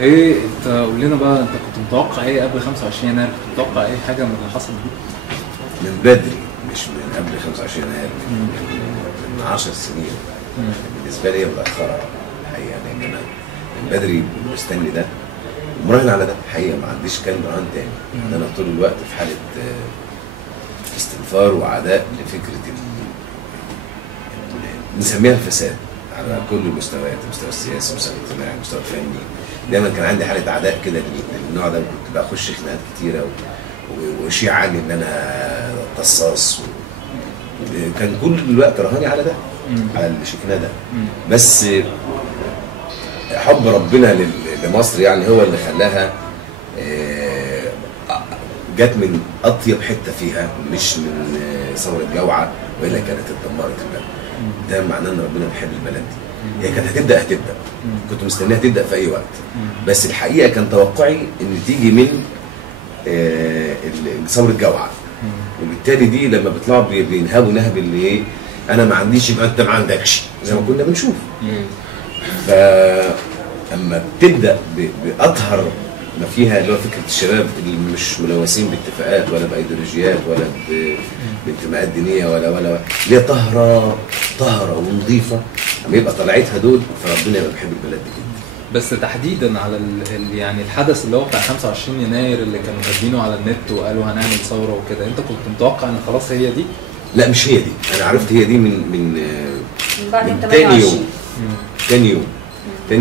ايه انت قول لنا بقى، انت كنت متوقع ايه قبل 25 يناير؟ كنت متوقع ايه حاجه من اللي حصل دي؟ من بدري، مش من قبل 25 يناير، من 10 سنين. بالنسبه لي متاخره الحقيقه، لان انا من بدري مستني ده ومراهن على ده الحقيقه، ما عنديش كان رهان تاني. انا طول الوقت في حاله استنفار وعداء لفكره نسميها الفساد على كل المستويات، المستوى السياسي، المستوى الاجتماعي، المستوى الفني. دايما كان عندي حاله عداء كده للنوع ده، كنت بخش خناقات كتيره وشيع عني ان انا طصاص كان كل الوقت رهاني على ده، على اللي شفناه ده. بس حب ربنا لمصر يعني هو اللي خلاها جت من اطيب حته فيها، مش من ثوره جوعه، والا كانت اتدمرت البلد. ده معناه ان ربنا بيحب البلد دي. هي كانت هتبدا كنت مستنيها تبدا في اي وقت، بس الحقيقه كان توقعي ان تيجي من ثوره جوعه، وبالتالي دي لما بيطلعوا بينهبوا نهب اللي ايه، انا ما عنديش يبقى انت ما عندكش، زي ما كنا بنشوف. فاما بتبدا باطهر ما فيها، اللي هو فكره الشباب اللي مش ملوثين باتفاقات ولا بايديولوجيات ولا بانتماءات دينيه ولا اللي هي طهره ونظيفه، لما يبقى طلعتها دول، فربنا يبقى بيحب البلد دي جدا. بس تحديدا على يعني الحدث اللي هو بتاع 25 يناير اللي كانوا كاتبينه على النت وقالوا هنعمل ثوره وكده، انت كنت متوقع ان خلاص هي دي؟ لا مش هي دي، انا عرفت هي دي من بعد تاني يوم. تاني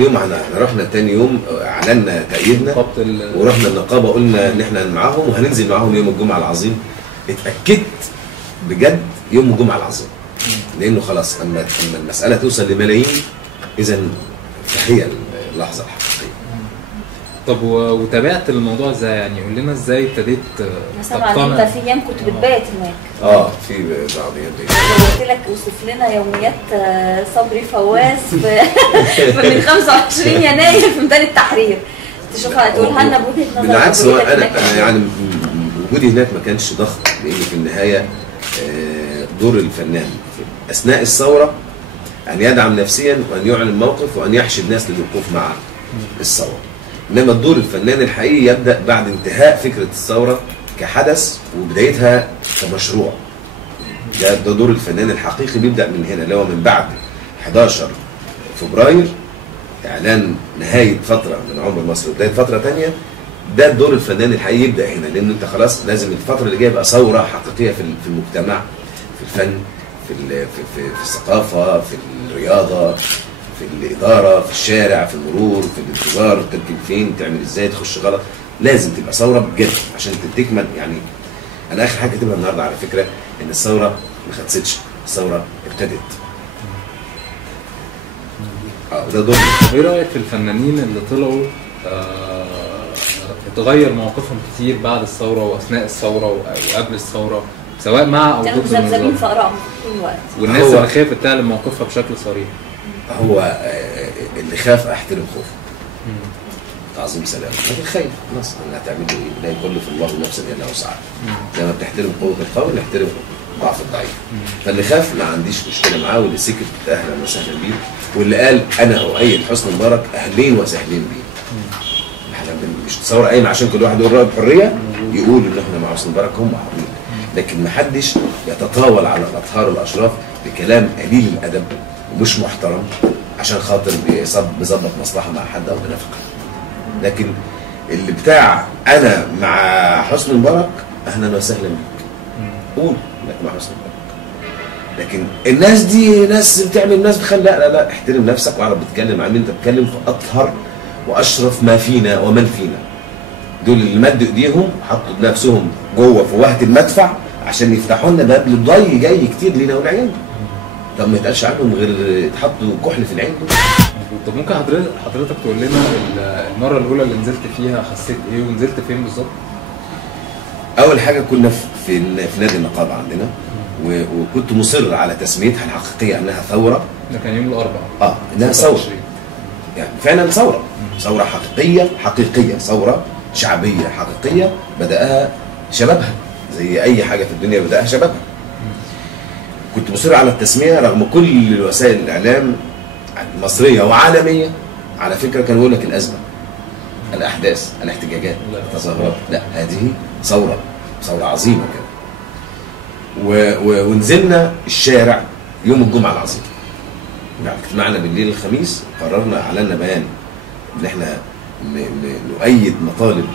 يوم احنا رحنا تاني يوم، اعلنا تأييدنا ورحنا النقابه، قلنا ان احنا معاهم وهننزل معاهم يوم الجمعه العظيم. اتاكدت بجد يوم الجمعه العظيم، لانه خلاص اما المساله توصل لملايين، اذا فهي اللحظه الحقيقيه. طب وتابعت الموضوع ازاي؟ يعني قول لنا ازاي ابتديت تقتنع. انت في ايام كنت بتبات هناك؟ في بعض ايام قلت لك وصف لنا يوميات صبري فواز من 25 يناير في ميدان التحرير، تشوفها تقولها لنا بوجهه نظرك. بالعكس، هو انا يعني وجودي هناك ما كانش ضغط، لان في النهايه دور الفنان اثناء الثوره ان يدعم نفسيا وان يعلن موقف وان يحشد الناس للوقوف مع الثوره. انما الدور الفنان الحقيقي يبدا بعد انتهاء فكره الثوره كحدث وبدايتها كمشروع. ده دور الفنان الحقيقي، بيبدا من هنا، اللي هو من بعد 11 فبراير، اعلان نهايه فتره من عمر مصر وبدايه فتره ثانيه. ده دور الفنان الحقيقي يبدا هنا، لان انت خلاص لازم الفتره اللي جايه يبقى ثوره حقيقيه في المجتمع، في الفن، في الثقافه، في الرياضه، في الاداره، في الشارع، في المرور، في الانتظار، تركب فين، تعمل ازاي، تخش غلط. لازم تبقى ثوره بجد عشان تكمل. يعني انا اخر حاجه كاتبها النهارده على فكره ان الثوره ما خلصتش، الثوره ابتدت. ده دور. ايه رايك في الفنانين اللي طلعوا اتغير موقفهم كتير بعد الثوره واثناء الثوره وقبل الثوره، سواء مع او ضد النظام؟ كانوا مذبذبين في ارائهم طول الوقت، والناس اللي خافت تعلن موقفها بشكل صريح. هو اللي خاف احترم خوفه. تعظيم سلام، لكن خايف خلاص، اللي هتعمل له ايه؟ لا يكلف الله نفسا الا وسعها. زي ما بتحترم قوه القوي نحترم ضعف الضعيف. فاللي خاف ما عنديش مشكله معاه، واللي سكت اهلا وسهلا بيه، واللي قال انا اؤيد حسني مبارك اهلين وسهلين بيه. احنا مش ثوره قايمه عشان كل واحد يقول رايه بحريه، يقول ان احنا مع حسني مبارك، هم حرين. لكن ما حدش يتطاول على الاطهار الاشراف بكلام قليل الادب ومش محترم عشان خاطر بيظبط مصلحه مع حد او بنفقه. لكن اللي بتاع انا مع حسني مبارك اهلا وسهلا بيك، قول انك مع حسني مبارك. لكن الناس دي ناس بتعمل، ناس بتخلي لا احترم نفسك واعرف بتتكلم عن مين انت بتتكلم في اطهر واشرف ما فينا ومن فينا. دول اللي مدوا ايديهم حطوا بنفسهم جوه في وهة المدفع عشان يفتحوا لنا باب للضي جاي كتير لينا والعيال. طب ما يتقالش عنهم غير يتحطوا كحل في العين. طب ممكن حضرتك تقول لنا المره الاولى اللي نزلت فيها حسيت ايه ونزلت فين بالظبط؟ اول حاجه كنا في نادي النقابه عندنا، وكنت مصر على تسميتها الحقيقيه انها ثوره. ده كان يوم الاربعاء. انها ثوره، يعني فعلا ثوره حقيقيه، ثوره شعبيه حقيقيه بدأها شبابها، زي اي حاجه في الدنيا بدأها شبابها. كنت مصر على التسميه رغم كل وسائل الاعلام المصريه وعالميه. على فكره كانوا يقول لك الازمه، الاحداث، الاحتجاجات، التظاهرات، لا هذه ثوره عظيمه كده. ونزلنا الشارع يوم الجمعه العظيم. بعد اجتماعنا بالليل الخميس قررنا، اعلنا بيان ان احنا نؤيد مطالب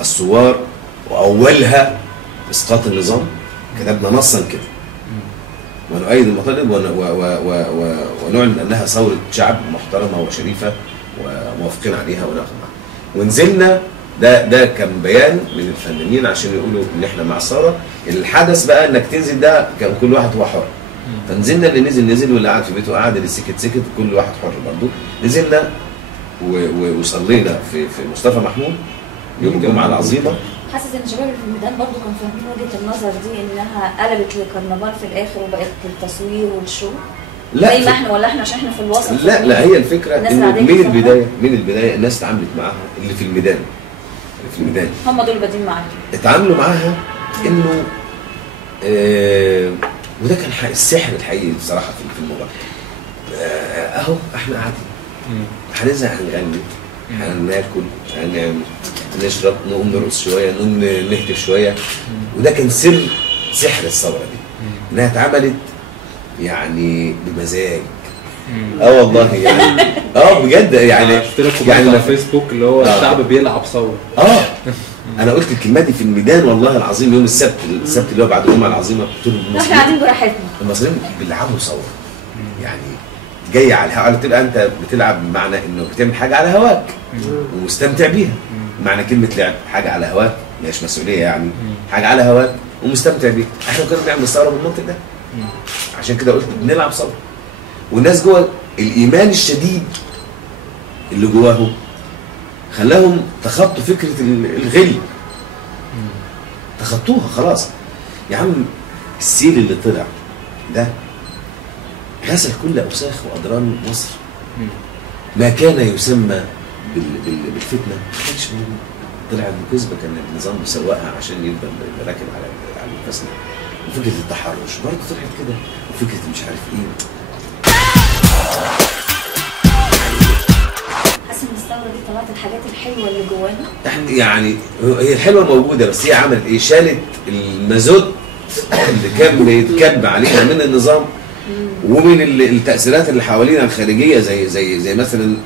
الثوار واولها اسقاط النظام. كتبنا نصا كده، ونؤيد المطالب ونعلن انها ثوره شعب محترمه وشريفه وموافقين عليها وناخد معاها. ونزلنا، ده كان بيان من الفنانين عشان يقولوا ان احنا مع الثوره. الحدث بقى انك تنزل ده كان كل واحد هو حر. فنزلنا، اللي نزل واللي قعد في بيته قعد، اللي سكت، كل واحد حر برضه. نزلنا وصلينا في مصطفى محمود يوم الجمعه العظيمه. حاسس ان الشباب اللي في الميدان برضه كانوا فاهمين وجهه النظر دي، انها قلبت لكرنفال في الاخر وبقت التصوير والشو. لا زي ما احنا، ولا احنا عشان احنا في الوسط؟ لا هي الفكره ان من البدايه الناس اتعاملت معاها، اللي في الميدان هم دول بادين معاها، اتعاملوا معاها انه وده كان السحر الحقيقي بصراحه في الموضوع. اهو احنا قاعدين هنزهق، هنغني، هناكل، هنشرب، نقوم نرقص شويه، نقوم نهتف شويه. وده كان سحر الثوره دي، انها اتعملت يعني بمزاج. والله يعني بجد يعني يعني على فيسبوك اللي هو الشعب بيلعب ثوره. انا قلت الكلمه دي في الميدان والله العظيم يوم السبت اللي هو بعد الجمعه العظيمه. قلت لهم احنا قاعدين براحتنا، المصريين بيلعبوا ثوره، يعني جاي على الهواء. تبقى انت بتلعب بمعنى انه بتعمل حاجه على هواك ومستمتع بيها. معنى كلمه لعب حاجه على هواك، مش مسؤوليه يعني، حاجه على هواك ومستمتع بيها. احنا كنا بنعمل ثوره بالمنطق ده، عشان كده قلت بنلعب ثوره. والناس جوه الايمان الشديد اللي جواهم خلاهم تخطوا فكره الغل، تخطوها خلاص. يا عم السيل اللي طلع ده غسل كل اوساخ واضرار مصر. ما كان يسمى بالفتنه ما كانش موجود. طلع الكذبه كان النظام بيسوقها عشان يفضل راكب على الفسنه. وفكره التحرش برضه طلعت كده، وفكره مش عارف ايه. حاسس ان الثوره دي طلعت الحاجات الحلوه اللي جوانا. يعني هي الحلوه موجوده، بس هي عملت ايه؟ شالت المازوت اللي كان بيتكب علينا من النظام ومن التاثيرات اللي حوالينا الخارجيه، زي مثلا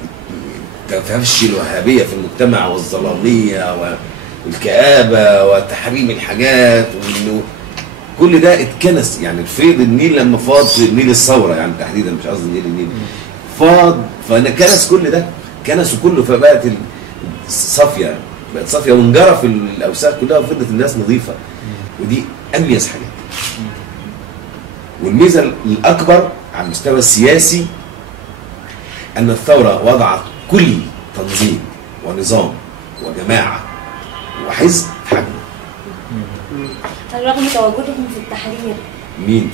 تفشي الوهابيه في المجتمع والظلاميه والكآبه وتحريم الحاجات، وانه كل ده اتكنس. يعني الفيض النيل لما فاض في نيل الثوره، يعني تحديدا مش قصدي النيل فاض، فكنس كل ده، كنسوا كله، فبقت صافيه، بقت صافيه وانجرف الاوساخ كلها وفضلت الناس نظيفه. ودي اميز حاجه. والميزه الاكبر على المستوى السياسي ان الثوره وضعت كل تنظيم ونظام وجماعه وحزب في حجمه. رغم تواجدهم في التحرير، مين؟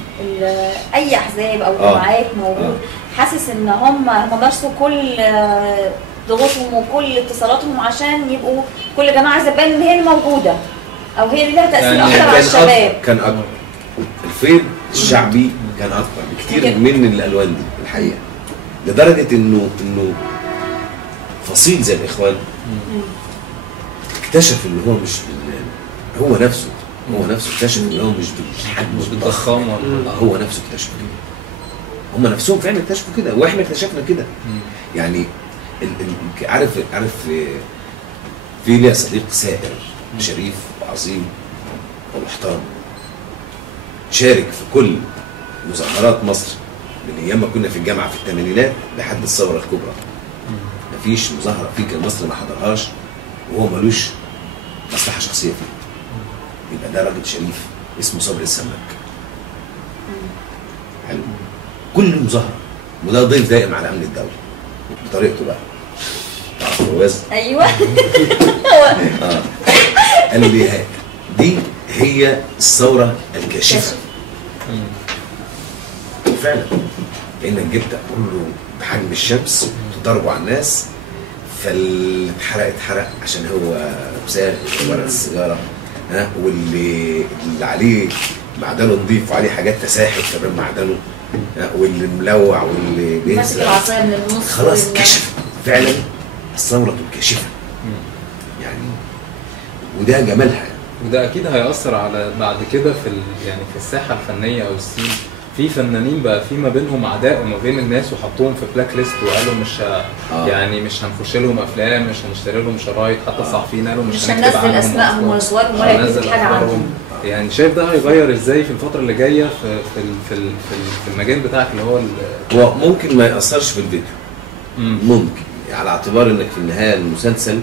اي احزاب او جماعات موجود، حاسس ان هم مارسوا كل ضغوطهم وكل اتصالاتهم عشان يبقوا كل جماعه عايزه تبان ان هي اللي موجوده او هي اللي لها تاثير يعني اكتر على الشباب. كان اكبر الفيض الشعبي، كان اكبر بكتير من الالوان دي الحقيقه، لدرجه انه فصيل زي الاخوان اكتشف ان هو مش هو نفسه اكتشف ان هو مش بالحجم، مش بالضخامه، هو نفسه اكتشف كده. هم نفسهم فعلا اكتشفوا كده، واحنا اكتشفنا كده. يعني عارف في ليا صديق سائر شريف وعظيم ومحترم، شارك في كل مظاهرات مصر من ايام ما كنا في الجامعه في الثمانينات لحد الثوره الكبرى. مفيش مظاهره في مصر ما حضرهاش وهو ملوش مصلحه شخصيه فيه. يبقى ده راجل شريف اسمه صبري السماك. حلو. كل مظاهره، وده ضيف دائم على امن الدوله بطريقته بقى. تعرف فواز؟ ايوه. قال لي دي هي الثوره الكاشفه. فعلا لانك جبت كله بحجم الشمس وتضربوا على الناس، فاللي اتحرق عشان هو بسال ورق السيجاره، واللي عليه معدنه نضيف وعليه حاجات تساحب كمان معدنه، واللي ملوع واللي بيسرق العصايه من النص خلاص كشف. فعلا الثوره الكاشفه يعني وده جمالها يعني. وده اكيد هيأثر على بعد كده في يعني في الساحه الفنيه او السين. في فنانين بقى في ما بينهم عداء وما بين الناس وحطوهم في بلاك ليست وقالوا مش يعني مش هنخش لهم افلام، مش هنشتري لهم شرايط، حتى الصحفيين قالوا مش هننزل اسمائهم وصورهم ولا ننزل حاجه عنهم. يعني شايف ده هيغير ازاي في الفتره اللي جايه في المجال بتاعك اللي هو ممكن ما يأثرش في الفيديو. ممكن على اعتبار انك في النهايه المسلسل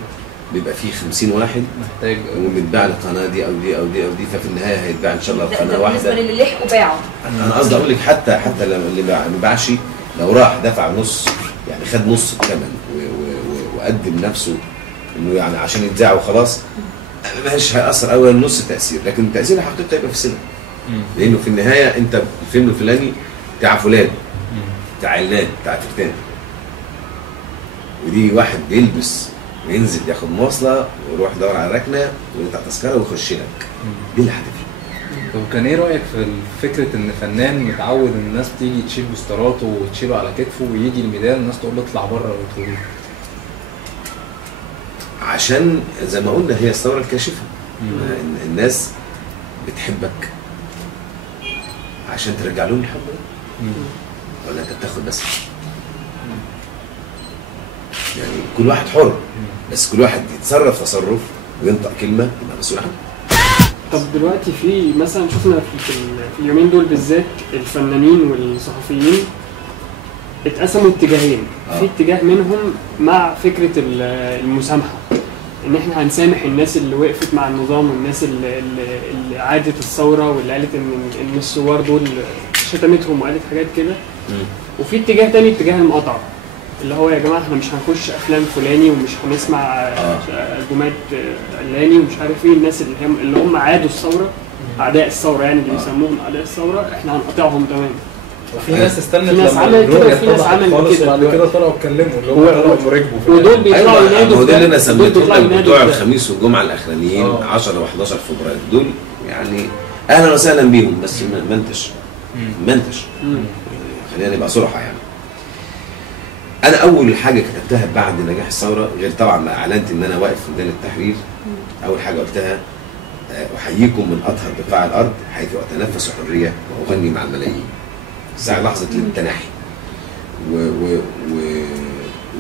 بيبقى فيه 50 واحد محتاج ومتباع القناه دي او دي او دي او دي، ففي النهايه هيتباع ان شاء الله قناه واحده. بالنسبه للي لحقوا باعوا. انا قصدي اقول لك حتى لما اللي ما باعش لو راح دفع نص، يعني خد نص الثمن وقدم نفسه انه يعني عشان يتذاع وخلاص، مش هيأثر قوي نص تأثير، لكن التأثير الحقيقي يبقى في السينما. لانه في النهايه انت الفيلم الفلاني بتاع فلان، بتاع علان، بتاع ترتان، ودي واحد بيلبس وينزل ياخد مواصله ويروح يدور على ركنه ويقطع تذكره ويخش لك. دي اللي هتفرق. طب كان ايه رايك في فكره ان فنان متعود ان الناس تيجي تشيل بوستراته وتشيله على كتفه ويجي الميدان الناس تقول له اطلع بره وتقول؟ عشان زي ما قلنا هي الثوره الكاشفه. الناس بتحبك عشان ترجع لهم الحب ولا انت بتاخد بس؟ يعني كل واحد حر، بس كل واحد يتصرف تصرف وينطق كلمه يبقى مسؤول عنها. طب دلوقتي في مثلا شفنا في اليومين دول بالذات الفنانين والصحفيين اتقسموا اتجاهين. في اتجاه منهم مع فكره المسامحه، ان احنا هنسامح الناس اللي وقفت مع النظام والناس اللي عادت الثوره واللي قالت ان الثوار دول شتمتهم وقالت حاجات كده. وفي اتجاه تاني اتجاه المقاطعه، اللي هو يا جماعه احنا مش هنخش افلام فلاني ومش هنسمع البومات علاني ومش عارف ايه. الناس اللي هم عادوا الثوره، اعداء الثوره يعني اللي بيسموهم اعداء الثوره، احنا هنقاطعهم تماما. وفي ناس استنت لما الرؤيه اتضحت كده، بعد كده طلعوا اتكلموا اللي هم طلعوا وركبوا ودول بيطلعوا ينادوا. هو ده اللي انا سميتهم بتوع الخميس والجمعه الاخرانيين 10 و11 فبراير دول، يعني اهلا وسهلا بيهم، بس منتش خلينا نبقى صراحه. يعني انا اول حاجه كتبتها بعد نجاح الثوره، غير طبعا ما اعلنت ان انا واقف في ميدان التحرير، اول حاجه قلتها احييكم من اطهر بقاع الارض حيث اتنفس حريه واغني مع الملايين. الساعه لحظه التناحي.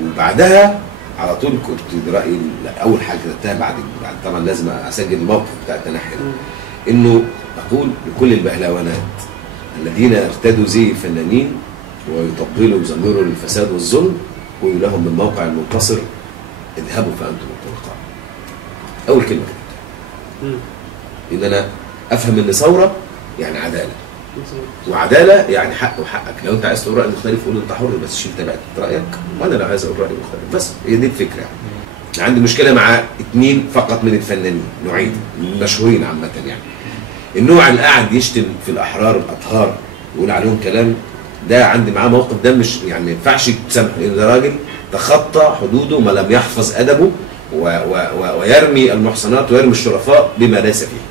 وبعدها على طول كنت رايي اول حاجه كتبتها بعد طبعا لازم اسجل الموقف بتاع التناحي ده، انه اقول لكل البهلوانات الذين ارتدوا زي الفنانين ويطبلوا ويزمروا للفساد والظلم، قولوا لهم من موقع المنتصر اذهبوا فانتم الطلقاء. اول كلمه كتبتها. ان انا افهم ان ثوره يعني عداله، وعداله يعني حق وحقك. لو انت عايز تقول راي مختلف قول انت حر، بس شيل تبعت رايك، وانا لو عايز اقول راي مختلف بس. هي دي الفكره يعني. عندي مشكله مع 2 فقط من الفنانين، نوعين المشهورين عامه يعني. النوع اللي قاعد يشتم في الاحرار الاطهار ويقول عليهم كلام، ده عندي معاه موقف، ده مش يعني ما ينفعش تسامحه، لان ده راجل تخطى حدوده وما لم يحفظ ادبه ويرمي المحصنات ويرمي الشرفاء بما ليس فيه.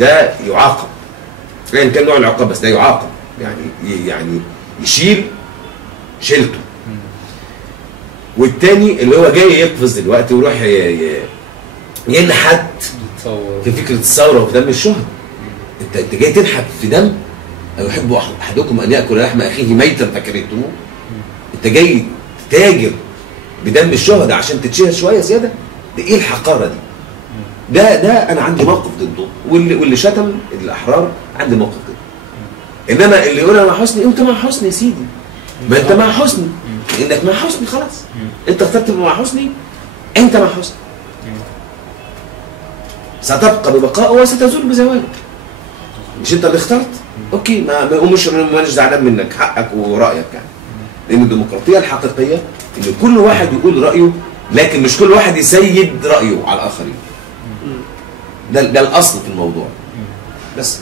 ده يعاقب، يعني كان نوع العقاب، بس ده يعاقب، يعني يشيل شيلته. والتاني اللي هو جاي يقفز دلوقتي ويروح ينحت في فكره الثوره وفي دم الشهداء. انت جاي تنحت في دم، أو يحب أحدكم أن يأكل لحم أخيه ميتا فكرهتموه. أنت جاي تتاجر بدم الشهداء عشان تتشهر شوية زيادة؟ ده إيه الحقارة دي؟ ده أنا عندي موقف ضده، واللي شتم الأحرار عندي موقف ضده. إنما اللي يقول أنا مع حسني، أنت مع حسني يا سيدي، ما أنت مع حسني، إنك مع حسني خلاص. أنت اخترت مع حسني، أنت مع حسني. ستبقى ببقائه وستزول بزواله. مش أنت اللي اخترت؟ اوكي، مش زعلان منك، حقك ورايك يعني. لان الديمقراطيه الحقيقيه ان كل واحد يقول رايه، لكن مش كل واحد يسيد رايه على الاخرين. ده الاصل في الموضوع بس.